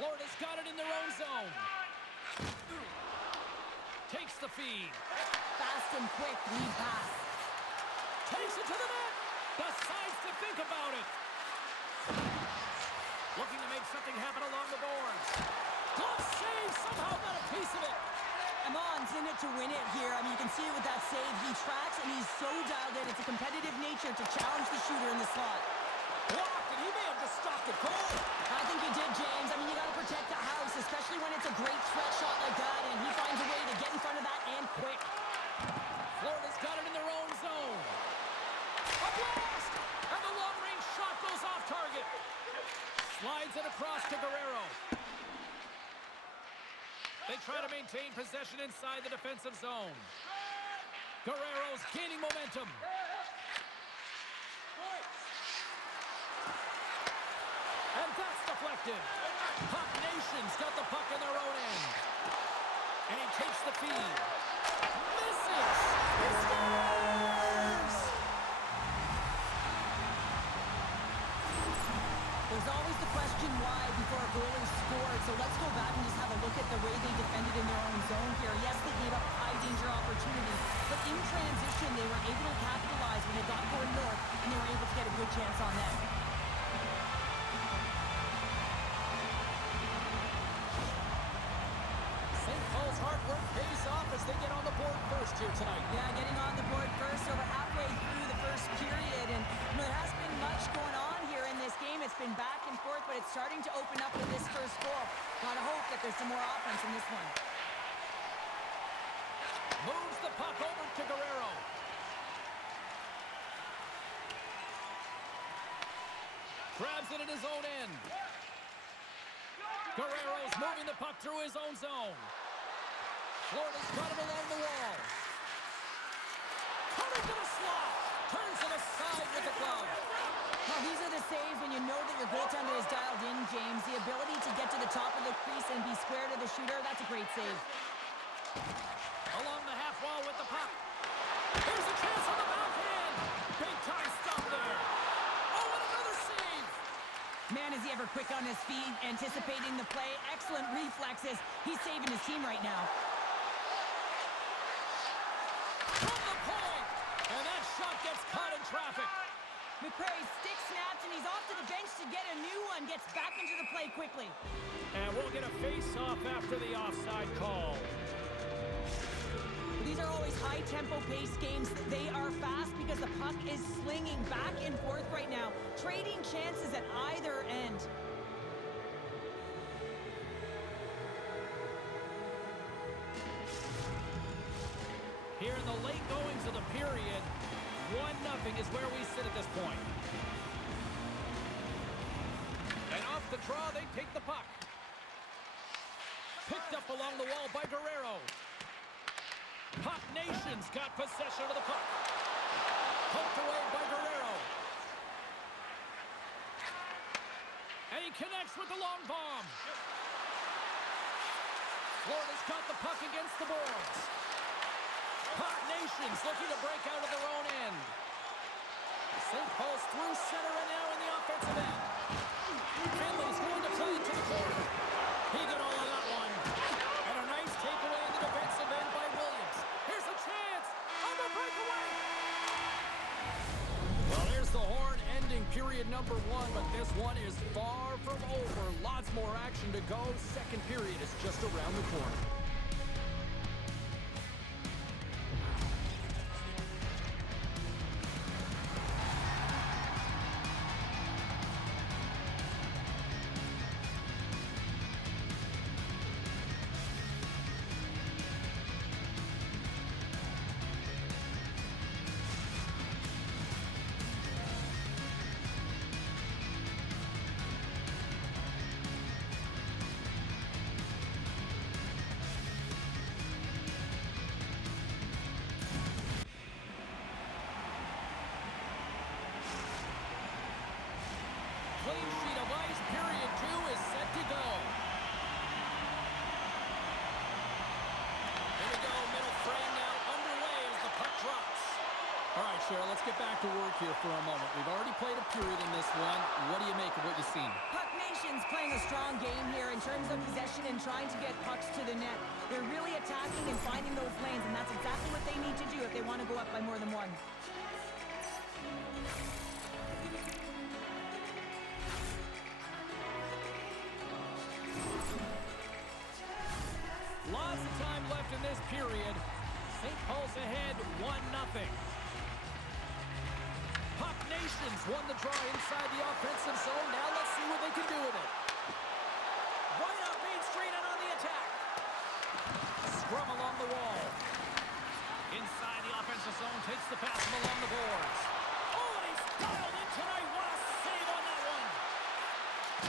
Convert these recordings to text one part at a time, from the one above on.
Florida's got it in their own zone. Takes the feed. Fast and quick lead pass. Takes it to the net. Decides to think about it. Looking to make something happen along the boards. Glove save. Somehow got a piece of it. Amon's in it to win it here. I mean, you can see it with that save. He tracks, and he's so dialed in. It's a competitive nature to challenge the shooter in the slot. Blocked, and he may have just stopped it cold. I think he did, James. I mean, you got to protect the house, especially when it's a great stretch shot like that, and he finds a way to get in front of that and quick. Florida's got it in their own zone. A blast! And the long-range shot goes off target. Slides it across to Guerrero. They try to maintain possession inside the defensive zone. Guerrero's gaining momentum. And that's deflected. Puck Nation's got the puck in their own end. And he takes the feed. Misses! He scores! There's always the question why before a goalie scored, so let's go back and just have a look at the way they defended in their own zone here. Yes, they gave up high-danger opportunities, but in transition, they were able to capitalize when they got going north, and they were able to get a good chance on them. St. Paul's hard work pays off as they get on the board first here tonight. Yeah, getting on the board first, over halfway through the first period, and there has been much going on here in this game. It's been back and forth, but it's starting to open up with this first goal. Gotta hope that there's some more offense in this one. Moves the puck over to Guerrero. Grabs it in his own end. Guerrero's moving the puck through his own zone. Florida's got it along the wall. Cutting to the slot. Turns it aside with the glove. Well, these are the saves when you know that your goaltender is dialed in, James. The ability to get to the top of the crease and be square to the shooter, that's a great save. Along the half wall with the puck. There's a chance on the backhand. Big time stop there. Oh, and another save. Man, is he ever quick on his feet, anticipating the play. Excellent reflexes. He's saving his team right now. From the point. And that shot gets caught in traffic. McRae's stick snaps, and he's off to the bench to get a new one. Gets back into the play quickly. And we'll get a face-off after the offside call. These are always high-tempo pace games. They are fast because the puck is slinging back and forth right now, trading chances at either end. Here in the late goings of the period, 1-0 is where we sit at this point. And off the draw, they take the puck. Picked up along the wall by Guerrero. Puck Nation's got possession of the puck. Poked away by Guerrero. And he connects with the long bomb. Florida's got the puck against the boards. Puck Nation's looking to break out of their own end. St. Paul's through center and now in the offensive end. Finley's going to play it to the corner. He got all of that one. And a nice takeaway in the defensive end by Williams. Here's a chance on the breakaway. Well, there's the horn ending period number 1, but this one is far from over. Lots more action to go. Second period is just around the corner. Clean sheet of ice, period 2 is set to go. Here we go, middle frame now underway as the puck drops. All right, Cheryl, let's get back to work here for a moment. We've already played a period in this one. What do you make of what you've seen? Puck Nation's playing a strong game here, and in terms of possession and trying to get pucks to the net. They're really attacking and finding those lanes, and that's exactly what they need to do if they want to go up by more than one. Lots of time left in this period. St. Paul's ahead 1-0. Puck Nations won the draw inside the offensive zone. Now let's see what they can do with it. Right up Main Street and on the attack. Scrum along the wall. Inside the offensive zone, takes the pass from along the boards. Oh, and he's dialed in tonight. What a save on that one.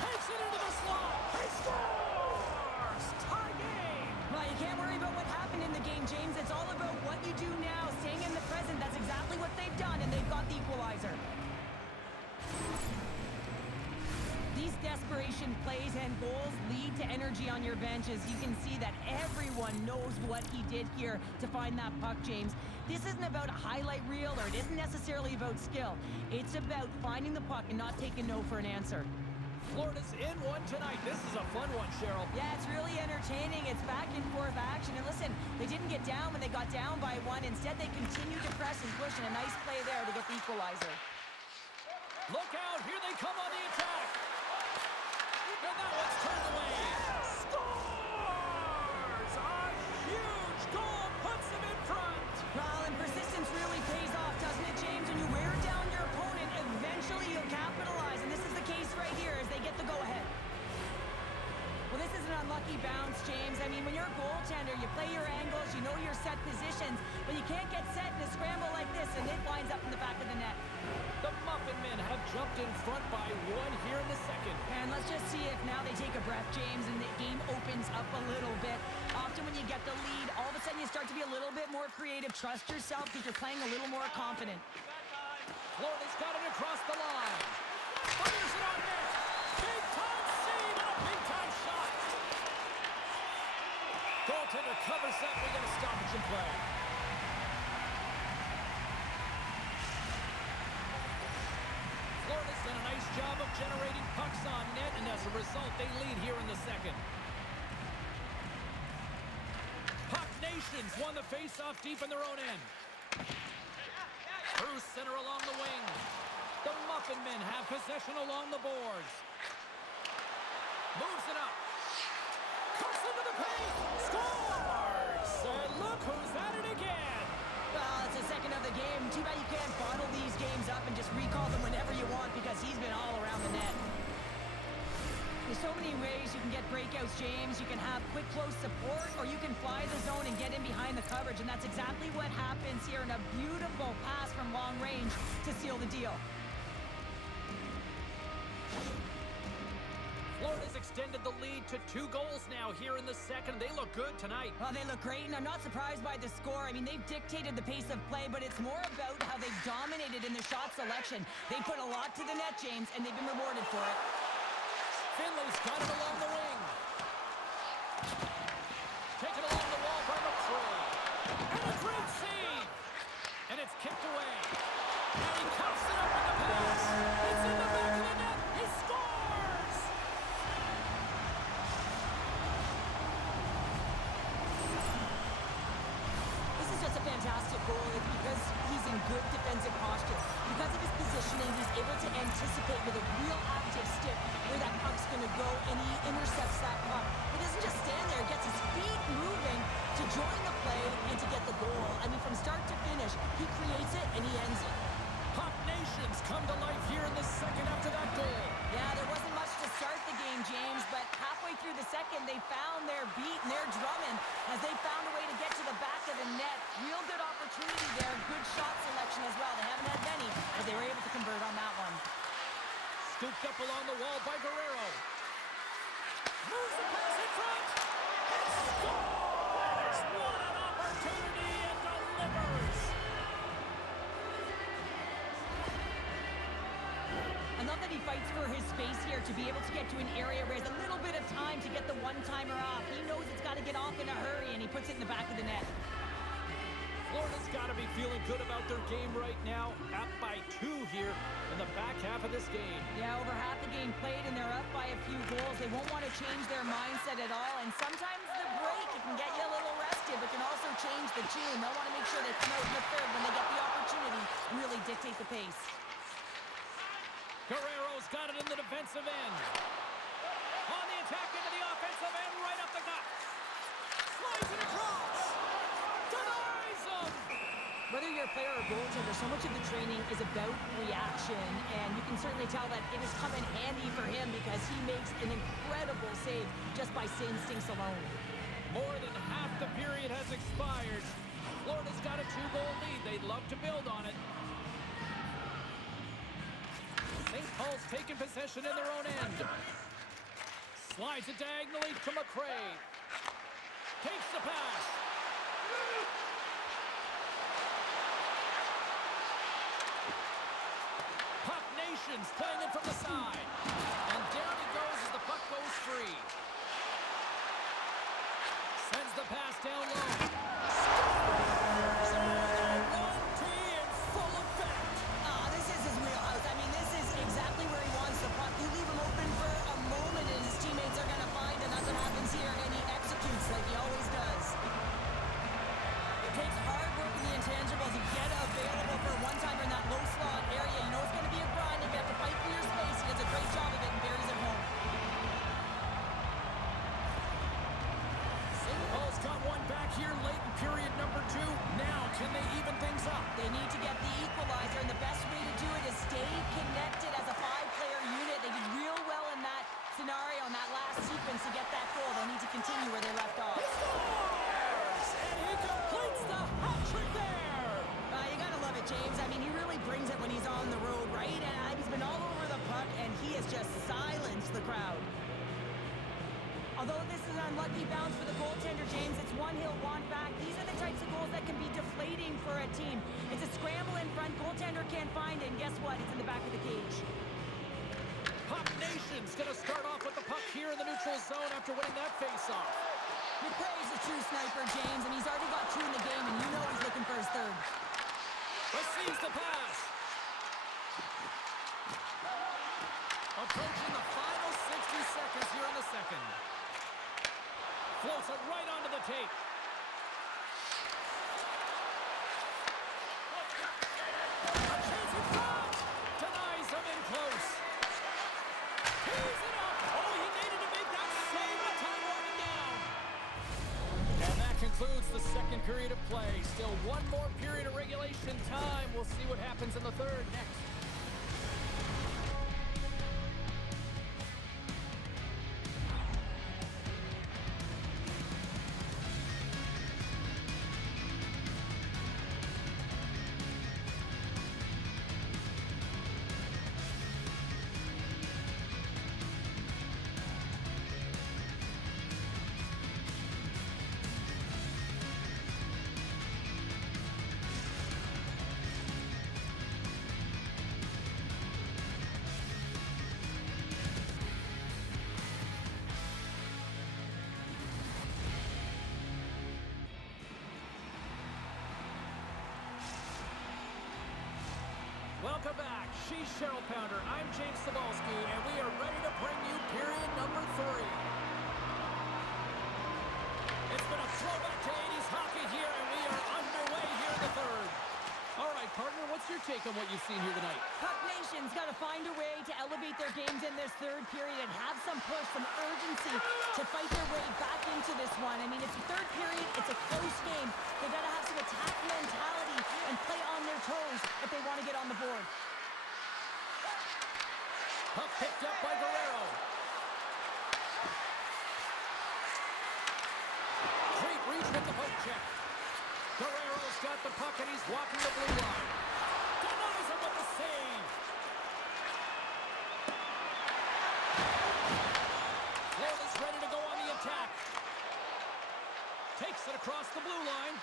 Takes it into the slot. He scores! Tie game! Well, you can't worry about what happened in the game, James. It's all about what you do now, staying in the present. That's exactly what they've done, and they've got the equalizer. These desperation plays and goals lead to energy on your benches. You can see that everyone knows what he did here to find that puck, James. This isn't about a highlight reel, or it isn't necessarily about skill. It's about finding the puck and not taking no for an answer. Florida's in one tonight. This is a fun one, Cheryl. Yeah, it's really entertaining. It's back and forth action. And listen, they didn't get down when they got down by one. Instead, they continued to press and push, and a nice play there to get the equalizer. Look out. Here they come on the attack. And that one's turned away. Scores! A huge goal puts them in front. Well, and persistence really pays off, doesn't it, James? When you wear down your opponent, eventually you'll capitalize. And this is the case right here as they get the go-ahead. Well, this is an unlucky bounce, James. I mean, when you're a goaltender, you play your angles, you know your set positions, but you can't get set in a scramble like this, and it winds up in the back of the net. The Muffin Men have jumped in front by one here in the second. And let's just see if now they take a breath, James, and the game opens up a little bit. Often when you get the lead, all of a sudden you start to be a little bit more creative. Trust yourself because you're playing a little more confident. Florida's got it across the line. Fires it on net. Big time save and a big time shot. Goaltender covers up. We got a stoppage in play. Florida's done a nice job of generating pucks on net, and as a result, they lead here in the second. Puck Nations won the face-off deep in their own end. Through center along the wing. The Muffin Men have possession along the boards. Moves it up. Cuts into the paint. Scores! And look who's at it again. Well, it's the second of the game. Too bad you can't bottle these games up and just recall them whenever you want because he's been all around the net. There's so many ways you can get breakouts, James. You can have quick, close support, or you can fly the zone and get in behind the coverage, and that's exactly what happens here in a beautiful pass from long range to seal the deal. Florida's extended the lead to 2 goals now here in the second. They look good tonight. Well, they look great, and I'm not surprised by the score. I mean, they've dictated the pace of play, but it's more about how they've dominated in the shot selection. They put a lot to the net, James, and they've been rewarded for it. Finley's got it along the wing. Taken along the wall by McCray. And a great save. And it's kicked away. And he cuffs it up with the pass. It's in the back of the net. He scores! This is just a fantastic goal. It's because he's in good defensive posture. Because of his positioning, he's able to anticipate with a real active stick where that puck's going to go, and he intercepts that puck. He doesn't just stand there. He gets his feet moving to join the play and to get the goal. I mean, from start to finish, he creates it and he ends it. Puck Nations come to life here in the second after that goal. Yeah, there wasn't much to start the game, James, but halfway through the second, they found their beat and their drumming as they found a way to get to the back of the net. Real good opportunity there. Good shot selection as well. They haven't had many, but they were able to convert on that one. Scooped up along the wall by Guerrero. Moves the pass in front. And scores! What an opportunity and delivers! I love that he fights for his space here to be able to get to an area where he has a little bit of time to get the one-timer off. He knows it's got to get off in a hurry, and he puts it in the back of the net. Florida's got to be feeling good about their game right now. Up by 2 here in the back half half of this game. Yeah, over half the game played, and they're up by a few goals. They won't want to change their mindset at all, and sometimes the break, it can get you a little rested, but can also change the tune. They'll want to make sure they come out in the third when they get the opportunity and really dictate the pace. Guerrero's got it in the defensive end. On the attack into the offensive end, right up the gut. Slides it across. Denies him. Whether you're a player or goaltender, so much of the training is about reaction, and you can certainly tell that it has come in handy for him because he makes an incredible save just by instincts alone. More than half the period has expired. Florida's got a 2-goal lead. They'd love to build on it. St. Paul's taking possession in their own end. Slides it diagonally to McRae. Takes the pass. Puck Nations playing it from the side. And down he goes as the puck goes free. Sends the pass down low. Scores! RD in full effect. This is his wheelhouse. I mean, this is exactly where he wants the puck. You leave him open for a moment, and his teammates are going to find, and that's what happens here, and he executes like he always does. It takes hard work in the intangibles to get available for a one-timer in that low slot area. You know it's going to be a grind, and you have to fight for your space. He does a great job of it and buries it home. St. Paul's got one back here late in period number 2. Now, can they even things up? They need to get the equalizer, and the best way to do it is stay connected as a 5-player unit. They did real well in that scenario, in that last sequence to get that goal. They need to continue where they left off. He scores! And he completes the hat trick there! You gotta love it, James. I mean, he really brings it when he's on the road, right? And he's been all over the puck, and he has just silenced the crowd. Although this is an unlucky bounce for the goaltender, James, it's one he'll want back. These are the types of goals that can be deflating for a team. It's a scramble in front, goaltender can't find it, and guess what? It's in the back of the cage. Puck Nation's gonna start off with the puck here in the neutral zone after winning that face-off. McRae's a true sniper, James, and he's already got 2 in the game, and you know he's looking for his third. Receives the pass. Approaching the final 60 seconds here in the second. Floats it right onto the tape. A chance in front. Denies him in close. He's it up. Oh, he needed to make that save with time running down. And that concludes the second period of play. Still one more period of regulation time. We'll see what happens in the third next. Welcome back. She's Cheryl Pounder. I'm James Cebulski, and we are ready to bring you period number 3. It's been a throwback to 80s hockey here, and we are underway here in the third. All right, partner, what's your take on what you've seen here tonight? Puck Nation's got to find a way to elevate their games in this third period and have some push, some urgency to fight their way back into this one. I mean, it's the third period. It's a close game. They've got to have some attack mentality and play on their toes if they want to get on the board. Puck picked up by Guerrero. Great reach with the poke check. Guerrero's got the puck and he's walking the blue line. Denies him with the save. Florida's ready to go on the attack. Takes it across the blue line.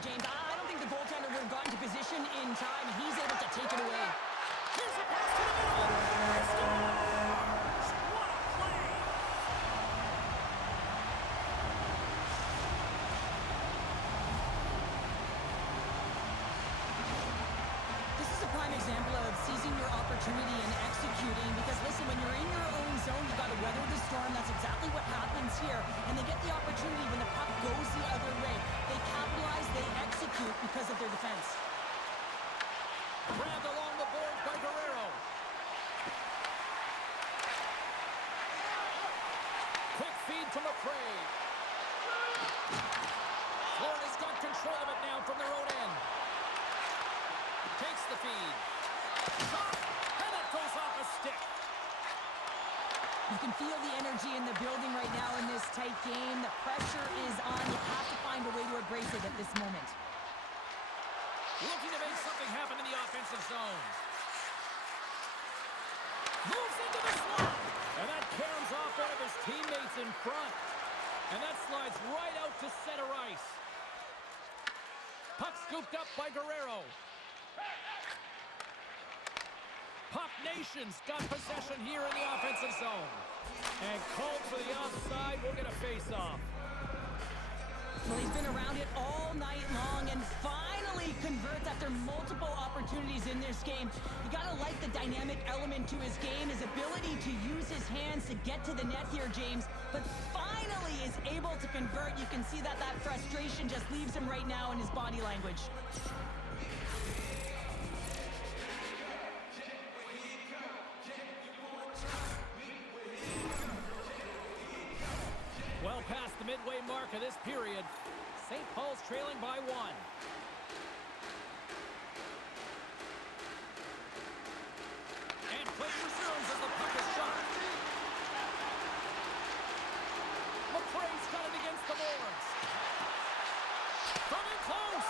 James, I don't think the goaltender would have gotten to position in time, and he's able to take it away. Here's a pass to the middle. from McRae. Florida's got control of it now from their own end. Takes the feed. Shot, and it goes off a stick. You can feel the energy in the building right now in this tight game. The pressure is on. You have to find a way to embrace it at this moment. Looking to make something happen in the offensive zone. Moves into the slot. And that caroms off one of his teammates in front. And that slides right out to center ice. Puck scooped up by Guerrero. Puck Nation's got possession here in the offensive zone. And called for the offside. We'll get a face-off. Well, he's been around it all night long and finally converts after multiple opportunities in this game. You gotta like the dynamic element to his game, his ability to use his hands to get to the net here, James. But finally is able to convert. You can see that frustration just leaves him right now in his body language. Well past the midway mark of this period, St. Paul's trailing by 1. And play resumes as the puck is shot. McRae's got it against the boards. From in close.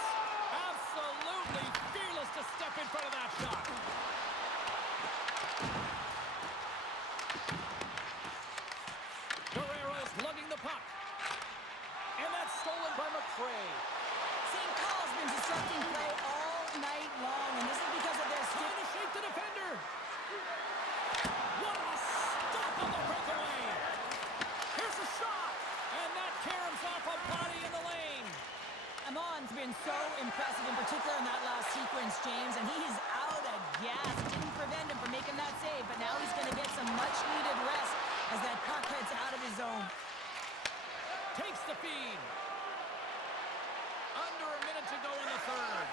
Absolutely fearless to step in front of that shot. Guerrero's lugging the puck. And that's stolen by McRae. St. Paul's been disrupting play all night long, and this is because of their Trying to shake the defender. What a stop on the breakaway. Here's a shot. And that caroms off a body in the lane. Amon's been so impressive, in particular in that last sequence, James, and he is out of gas. Didn't prevent him from making that save, but now he's going to get some much-needed rest as that puck heads out of his zone. Takes the feed. Under a minute to go in the third.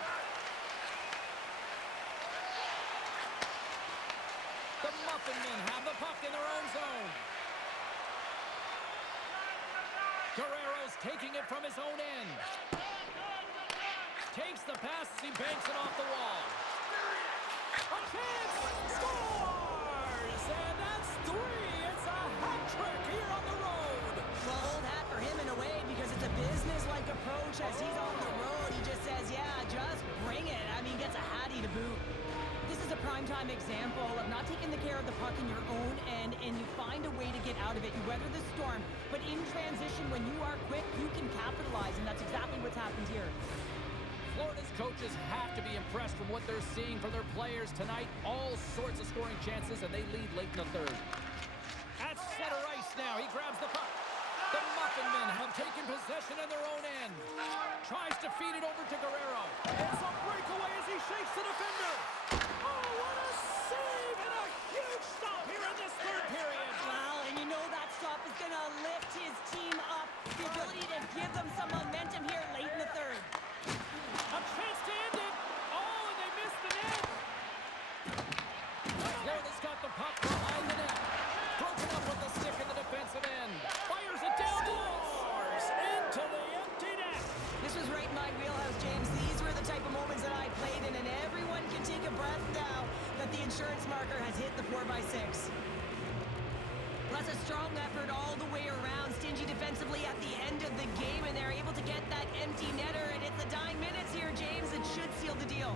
The Muffin Men have the puck in their own zone. Guerrero's taking it from his own end. Takes the pass as he banks it off the wall. A chance! Scores! And that's 3! It's a hat trick here on the road. Well, old hat for him in a way because it's a business-like approach as he's on the road. He just says, yeah, just bring it. I mean, gets a hattie to boot. This is a primetime example of not taking the care of the puck in your own end, and you find a way to get out of it. You weather the storm, but in transition, when you are quick, you can capitalize, and that's exactly what's happened here. Florida's coaches have to be impressed from what they're seeing from their players tonight. All sorts of scoring chances, and they lead late in the third. At center ice now, he grabs the puck. The Muffin Men have taken possession in their own end. Tries to feed it over to Guerrero. It's a breakaway as he shakes the defender. Oh, what a save and a huge stop here in this third period. Wow, and you know that stop is going to lift his team up. The ability to give them some momentum here late in the third. A chance to end it. Oh, and they missed the net. Florida's got the puck behind the net. Broken up with the stick in the defensive end. Fires it down. Scores into the empty net. This was right in my wheelhouse, James. These were the type of moments that I played in, and everyone can take a breath now that the insurance marker has hit the 4x6. That's a strong effort all the way around. Stingy defensively at the end of the game, and they're able to get that empty netter, and it's the dying minutes here, James. It should seal the deal.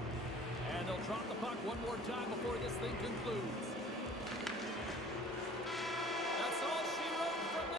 And they'll drop the puck one more time before this thing concludes.